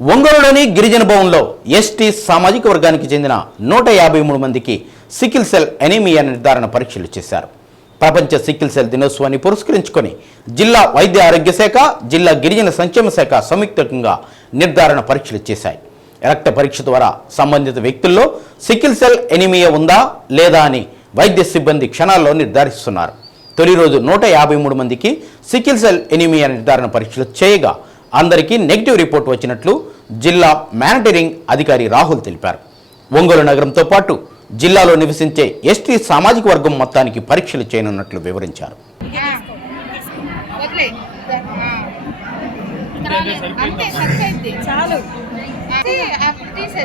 ఒంగోలులోని గిరిజన భవన్లో ఎస్టీ సామాజిక వర్గానికి చెందిన 153 మందికి సికిల్ సెల్ ఎనీమియా నిర్ధారణ పరీక్షలు చేశారు. ప్రపంచ సికిల్ సెల్ దినోత్సవాన్ని పురస్కరించుకొని జిల్లా వైద్య ఆరోగ్య శాఖ, జిల్లా గిరిజన సంక్షేమ శాఖ సంయుక్తంగా నిర్ధారణ పరీక్షలు చేశాయి. రక్త పరీక్ష ద్వారా సంబంధిత వ్యక్తుల్లో సికిల్ సెల్ ఎనీమియా ఉందా లేదా అని వైద్య సిబ్బంది క్షణాల్లో నిర్ధారిస్తున్నారు. తొలి రోజు 153 మందికి సికిల్ సెల్ ఎనీమియా నిర్ధారణ పరీక్షలు చేయగా అందరికీ నెగిటివ్ రిపోర్ట్ వచ్చినట్లు జిల్లా మానిటరింగ్ అధికారి రాహుల్ తెలిపారు. ఒంగోలు నగరంతో పాటు జిల్లాలో నివసించే ఎస్టీ సామాజిక వర్గం మొత్తానికి పరీక్షలు చేయనున్నట్లు వివరించారు. తీసే